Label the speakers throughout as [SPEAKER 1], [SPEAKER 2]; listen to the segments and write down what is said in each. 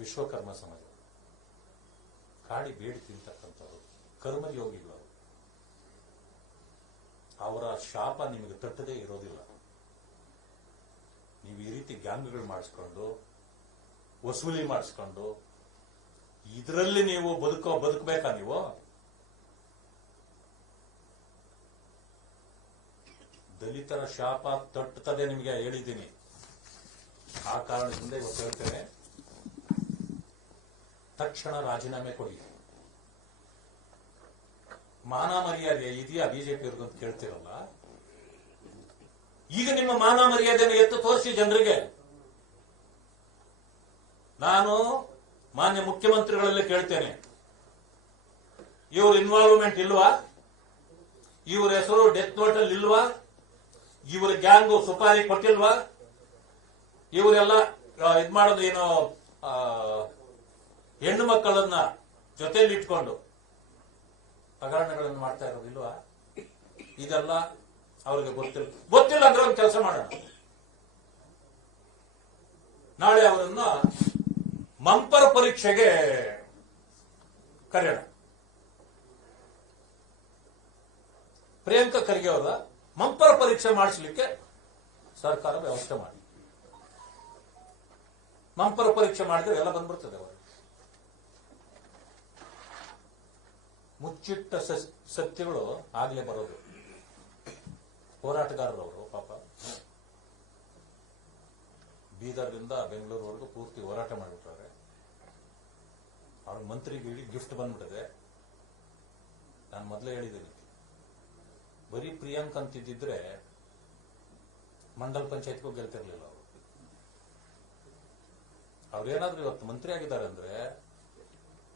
[SPEAKER 1] ವಿಶ್ವಕರ್ಮ ಸಮಾಜ. ಕಾಡಿ ಬೇಡಿ ತಿಂತಕ್ಕಂಥವ್ರು, ಕರ್ಮಯೋಗಿಗಳು. ಅವರು. ಶಾಪ ನಿಮಗೆ ತಟ್ಟದೇ ಇರೋದಿಲ್ಲ. ನೀವು ಈ ರೀತಿ ಗ್ಯಾಂಗ್ಗಳು ಮಾಡಿಸ್ಕೊಂಡು, ವಸೂಲಿ ಮಾಡಿಸ್ಕೊಂಡು, ಇದರಲ್ಲಿ ನೀವು ಬದುಕೋ, ಬದುಕಬೇಕಾ ನೀವು? ದಲಿತರ ಶಾಪ ತಟ್ಟುತ್ತದೆ ನಿಮಗೆ ಹೇಳಿದ್ದೀನಿ. ಆ ಕಾರಣದಿಂದ ಇವತ್ತು ಹೇಳ್ತೇನೆ. ತಕ್ಷಣ ರಾಜೀನಾಮೆ ಕೊಡಿ. ಮಾನ ಮರ್ಯಾದೆ ಇದೆಯಾ ಬಿಜೆಪಿ ಅಂತ ಕೇಳ್ತಿರಲ್ಲ? ಈಗ ನಿಮ್ಮ ಮಾನ ಮರ್ಯಾದೆಯನ್ನು ಎತ್ತು ತೋರಿಸಿ ಜನರಿಗೆ. ನಾನು ಮಾನ್ಯ ಮುಖ್ಯಮಂತ್ರಿಗಳಲ್ಲಿ ಕೇಳ್ತೇನೆ. ಇವ್ರ ಇನ್ವಾಲ್ವ್ಮೆಂಟ್ ಇಲ್ವಾ? ಇವ್ರ ಹೆಸರು ಡೆತ್ ನೋಟಲ್ಲಿ ಇಲ್ವಾ? ಇವ್ರ ಗ್ಯಾಂಗು ಸುಪಾರಿ ಕೊಟ್ಟಿಲ್ವಾ? ಇವರೆಲ್ಲ ಇದ್ ಮಾಡೋದು ಏನು ಹೆಣ್ಣು ಮಕ್ಕಳನ್ನ ಜೊತೆಯಲ್ಲಿಟ್ಕೊಂಡು ಹಗರಣಗಳನ್ನು ಮಾಡ್ತಾ ಇರೋದು ಇಲ್ವಾ? ಇದೆಲ್ಲ ಅವ್ರಿಗೆ ಗೊತ್ತಿಲ್ಲ. ಗೊತ್ತಿಲ್ಲ ಅಂದ್ರೆ ಒಂದು ಕೆಲಸ ಮಾಡೋಣ. ನಾಳೆ ಅವರನ್ನ ಮಂಪರ ಪರೀಕ್ಷೆಗೆ ಕರೆಯೋಣ. ಪ್ರಿಯಾಂಕಾ ಖರ್ಗೆ ಅವರ ಮಂಪರ ಪರೀಕ್ಷೆ ಮಾಡಿಸ್ಲಿಕ್ಕೆ ಸರ್ಕಾರ ವ್ಯವಸ್ಥೆ ಮಾಡಿ. ಮಂಪರ ಪರೀಕ್ಷೆ ಮಾಡಿದ್ರೆ ಎಲ್ಲ ಬಂದ್ಬಿಡ್ತದೆ ಅವರು ಮುಚ್ಚಿಟ್ಟ ಸತ್ಯಗಳು ಆಗ್ಲೇ ಬರೋದು. ಹೋರಾಟಗಾರರು ಅವರು ಪಾಪ. ಬೀದರ್ದಿಂದ ಬೆಂಗಳೂರುವರೆಗೂ ಪೂರ್ತಿ ಹೋರಾಟ ಮಾಡಿಬಿಟ್ಟಾರೆ ಅವ್ರ ಮಂತ್ರಿಗೆ ಗಿಫ್ಟ್ ಬಂದ್ಬಿಟ್ಟಿದೆ. ನಾನು ಮೊದಲೇ ಹೇಳಿದ್ದೀನಿ. ಬರೀ ಪ್ರಿಯಾಂಕ್ ಅಂತಿದ್ದಿದ್ರೆ ಮಂಡಲ್ ಪಂಚಾಯತ್ಗೂ ಗೆಲ್ತಿರ್ಲಿಲ್ಲ ಅವರು. ಅವ್ರೇನಾದ್ರೂ ಇವತ್ತು ಮಂತ್ರಿ ಆಗಿದ್ದಾರೆ ಅಂದ್ರೆ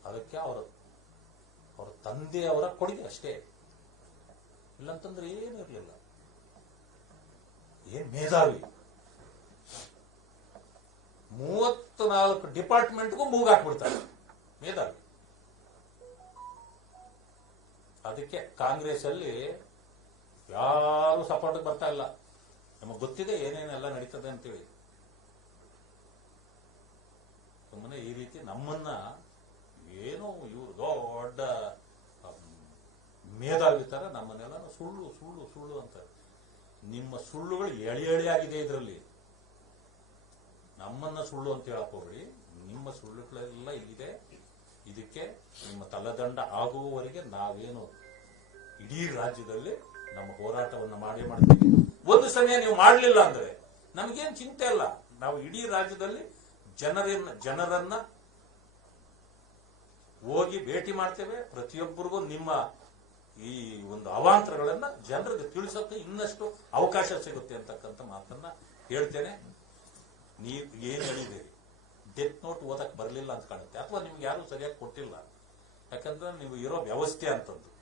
[SPEAKER 1] ಅದಕ್ಕೆ ಅವರ ಅವರ ತಂದೆಯವರ ಕೊಡುಗೆ ಅಷ್ಟೇ. ಇಲ್ಲಂತಂದ್ರೆ ಏನು ಇರಲಿಲ್ಲ. ಏನ್ ಮೇಧಾವಿ. ಮೂವತ್ನಾಲ್ಕು ಡಿಪಾರ್ಟ್ಮೆಂಟ್ಗೂ ಮೂಗಾಕ್ಬಿಡ್ತಾರೆ ಮೇಧಾವಿ. ಅದಕ್ಕೆ ಕಾಂಗ್ರೆಸ್ ಅಲ್ಲಿ ಯಾರು ಸಪೋರ್ಟ್ ಬರ್ತಾ ಇಲ್ಲ. ನಮಗೆ ಗೊತ್ತಿದೆ ಏನೇನೆಲ್ಲ ನಡೀತದೆ ಅಂತೇಳಿ. ಸುಮ್ಮನೆ ಈ ರೀತಿ ನಮ್ಮನ್ನ ಏನೋ ಇವರು ದೊಡ್ಡ ಮೇಧಾವಿ ಥರ ನಮ್ಮನ್ನೆಲ್ಲ ಸುಳ್ಳು ಸುಳ್ಳು ಸುಳ್ಳು ಅಂತ ನಿಮ್ಮ ಸುಳ್ಳುಗಳು ಎಳೆ ಎಳೆ ಆಗಿದೆ ಇದರಲ್ಲಿ. ನಮ್ಮನ್ನ ಸುಳ್ಳು ಅಂತ ಹೇಳಕ್ ನಿಮ್ಮ ಸುಳ್ಳುಗಳೆಲ್ಲ ಇಲ್ಲಿದೆ. ಇದಕ್ಕೆ ನಿಮ್ಮ ತಲೆದಂಡ ಆಗುವವರೆಗೆ ನಾವೇನು ಇಡೀ ರಾಜ್ಯದಲ್ಲಿ ನಮ್ಮ ಹೋರಾಟವನ್ನು ಮಾಡೇ ಮಾಡ್ತೀವಿ. ಒಂದು ಸಮಯ ನೀವು ಮಾಡಲಿಲ್ಲ ಅಂದ್ರೆ ನಮಗೇನು ಚಿಂತೆ ಇಲ್ಲ. ನಾವು ಇಡೀ ರಾಜ್ಯದಲ್ಲಿ ಜನರನ್ನ ಜನರನ್ನ ಹೋಗಿ ಭೇಟಿ ಮಾಡ್ತೇವೆ. ಪ್ರತಿಯೊಬ್ಬರಿಗೂ ನಿಮ್ಮ ಈ ಒಂದು ಅವಾಂತರಗಳನ್ನ ಜನರಿಗೆ ತಿಳಿಸೋಕೆ ಇನ್ನಷ್ಟು ಅವಕಾಶ ಸಿಗುತ್ತೆ ಅಂತಕ್ಕಂಥ ಮಾತನ್ನ ಹೇಳ್ತೇನೆ. ನೀವು ಏನು ಹೇಳಿದ್ದೀರಿ? ಡೆತ್ ನೋಟ್ ಓದಕ್ ಬರಲಿಲ್ಲ ಅಂತ ಕಾಣುತ್ತೆ. ಅಥವಾ ನಿಮ್ಗೆ ಯಾರು ಸರಿಯಾಗಿ ಕೊಟ್ಟಿಲ್ಲ. ಯಾಕಂದ್ರೆ ನೀವು ಇರೋ ವ್ಯವಸ್ಥೆ ಅಂತದ್ದು.